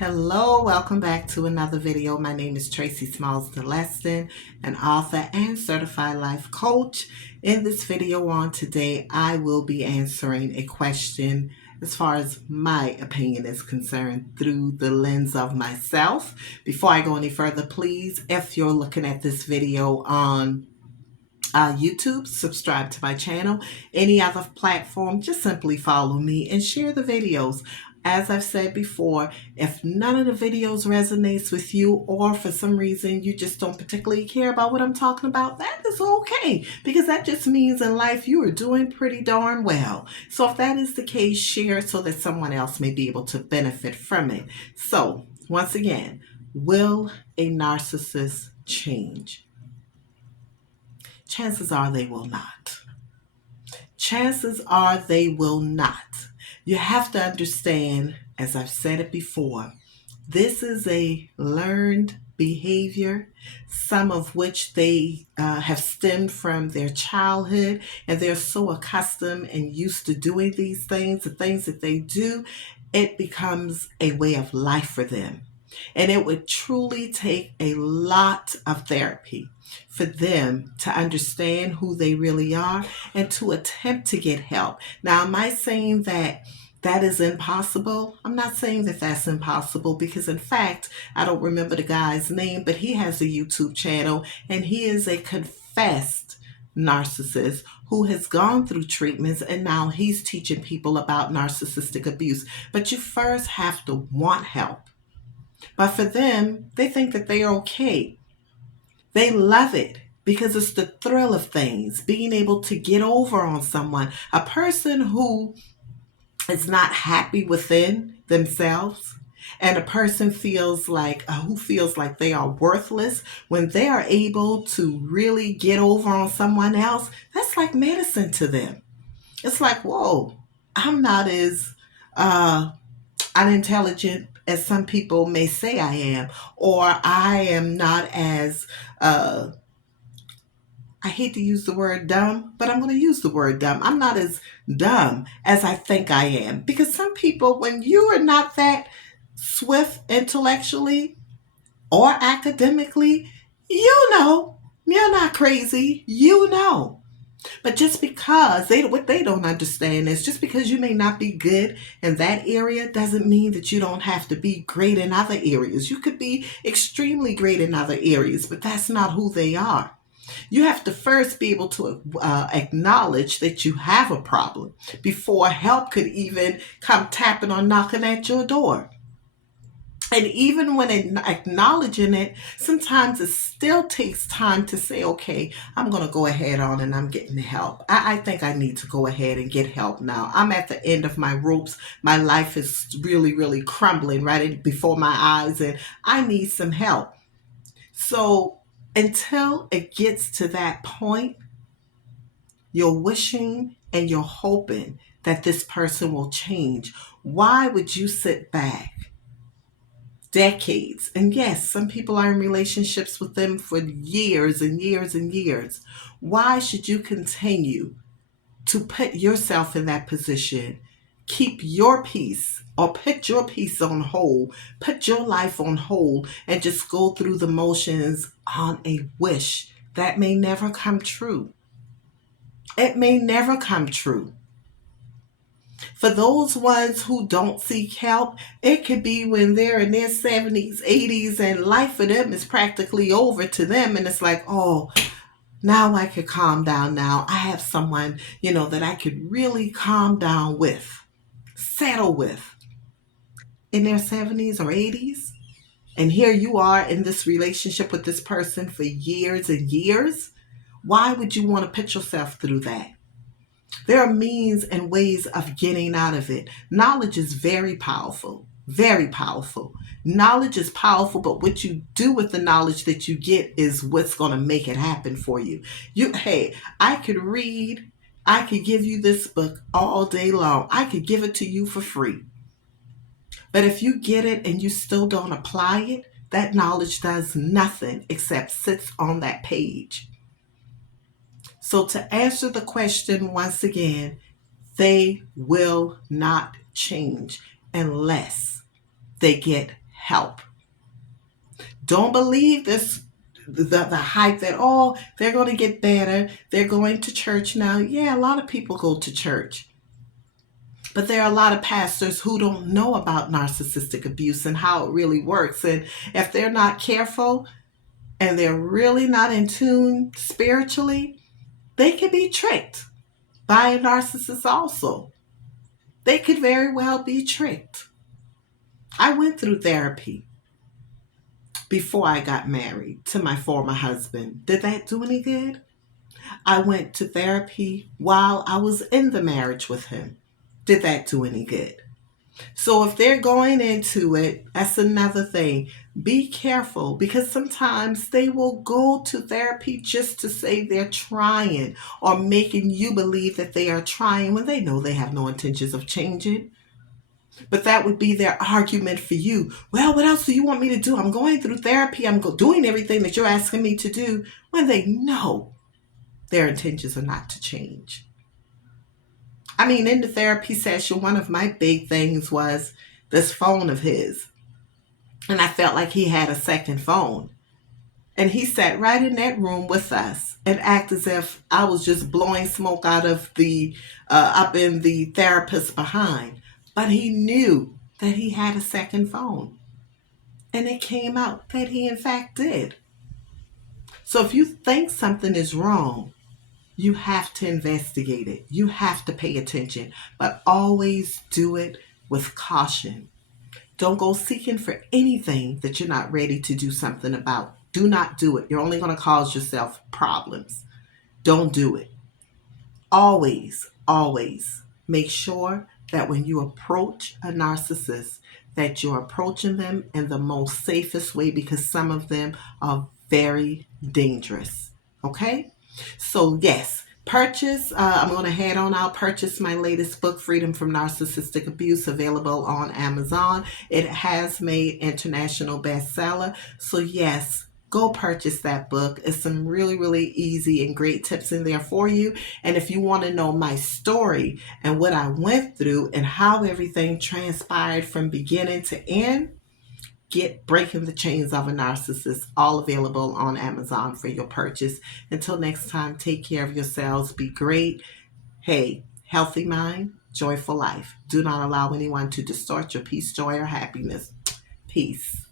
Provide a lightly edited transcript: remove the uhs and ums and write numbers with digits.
Hello, welcome back to another video. My name is Tracy Smalls DeLeston, an author and certified life coach. In this video on today, I will be answering a question as far as my opinion is concerned through the lens of myself. Before I go any further, please, if you're looking at this video on YouTube, subscribe to my channel. Any other platform, just simply follow me and share the videos. As I've said before, if none of the videos resonates with you, or for some reason you just don't particularly care about what I'm talking about, that is okay, because that just means in life you are doing pretty darn well. So if that is the case, share so that someone else may be able to benefit from it. So once again, will a narcissist change? Chances are they will not. Chances are they will not. You have to understand, as I've said it before, this is a learned behavior, some of which they have stemmed from their childhood, and they're so accustomed and used to doing these things, the things that they do, it becomes a way of life for them. And it would truly take a lot of therapy for them to understand who they really are and to attempt to get help. Now, am I saying that that is impossible? I'm not saying that that's impossible, because in fact, I don't remember the guy's name, but he has a YouTube channel and he is a confessed narcissist who has gone through treatments, and now he's teaching people about narcissistic abuse. But you first have to want help. But for them, they think that they are okay. They love it because it's the thrill of things, being able to get over on someone. A person who is not happy within themselves, and a person feels like who feels like they are worthless, when they are able to really get over on someone else, that's like medicine to them. It's like, whoa, I'm not as unintelligent as some people may say I am, or I am not as I hate to use the word dumb, but I'm going to use the word dumb. I'm not as dumb as I think I am. Because some people, when you are not that swift intellectually or academically, you're not crazy. But just because what they don't understand is, just because you may not be good in that area doesn't mean that you don't have to be great in other areas. You could be extremely great in other areas, but that's not who they are. You have to first be able to acknowledge that you have a problem before help could even come tapping or knocking at your door. And even when acknowledging it, sometimes it still takes time to say, okay, I'm going to go ahead on and I'm getting help. I think I need to go ahead and get help now. I'm at the end of my ropes. My life is really, really crumbling right before my eyes, and I need some help. So until it gets to that point, you're wishing and you're hoping that this person will change. Why would you sit back decades? And yes, some people are in relationships with them for years and years and years. Why should you continue to put yourself in that position? Keep your peace, or put your peace on hold, put your life on hold, and just go through the motions on a wish that may never come true. It may never come true. For those ones who don't seek help, it could be when they're in their 70s, 80s, and life for them is practically over to them. And it's like, oh, now I could calm down now. I have someone, that I could really calm down with, settle with, in their 70s or 80s. And here you are in this relationship with this person for years and years. Why would you want to put yourself through that? There are means and ways of getting out of it. Knowledge is very powerful, very powerful. Knowledge is powerful, but what you do with the knowledge that you get is what's going to make it happen for you. Hey, I could give you this book all day long. I could give it to you for free. But if you get it and you still don't apply it, that knowledge does nothing except sits on that page. So to answer the question once again, they will not change unless they get help. Don't believe this the hype that, oh, they're going to get better. They're going to church now. Yeah, a lot of people go to church. But there are a lot of pastors who don't know about narcissistic abuse and how it really works. And if they're not careful and they're really not in tune spiritually, they can be tricked by a narcissist also. They could very well be tricked. I went through therapy before I got married to my former husband. Did that do any good? I went to therapy while I was in the marriage with him. Did that do any good? So if they're going into it, that's another thing. Be careful, because sometimes they will go to therapy just to say they're trying, or making you believe that they are trying when they know they have no intentions of changing. But that would be their argument for you. Well, what else do you want me to do? I'm going through therapy. I'm doing everything that you're asking me to do, when they know their intentions are not to change. I mean, in the therapy session, one of my big things was this phone of his. And I felt like he had a second phone. And he sat right in that room with us and acted as if I was just blowing smoke out of up in the therapist's behind. But he knew that he had a second phone. And it came out that he in fact did. So if you think something is wrong, you have to investigate it. You have to pay attention, but always do it with caution. Don't go seeking for anything that you're not ready to do something about. Do not do it. You're only going to cause yourself problems. Don't do it. Always, always make sure that when you approach a narcissist, that you're approaching them in the most safest way, because some of them are very dangerous. Okay? So yes, purchase. I'm going to head on out, purchase my latest book, Freedom from Narcissistic Abuse, available on Amazon. It has made international bestseller. So yes, go purchase that book. It's some really, really easy and great tips in there for you. And if you want to know my story and what I went through and how everything transpired from beginning to end, get Breaking the Chains of a Narcissist, all available on Amazon for your purchase. Until next time, take care of yourselves. Be great. Hey, healthy mind, joyful life. Do not allow anyone to distort your peace, joy, or happiness. Peace.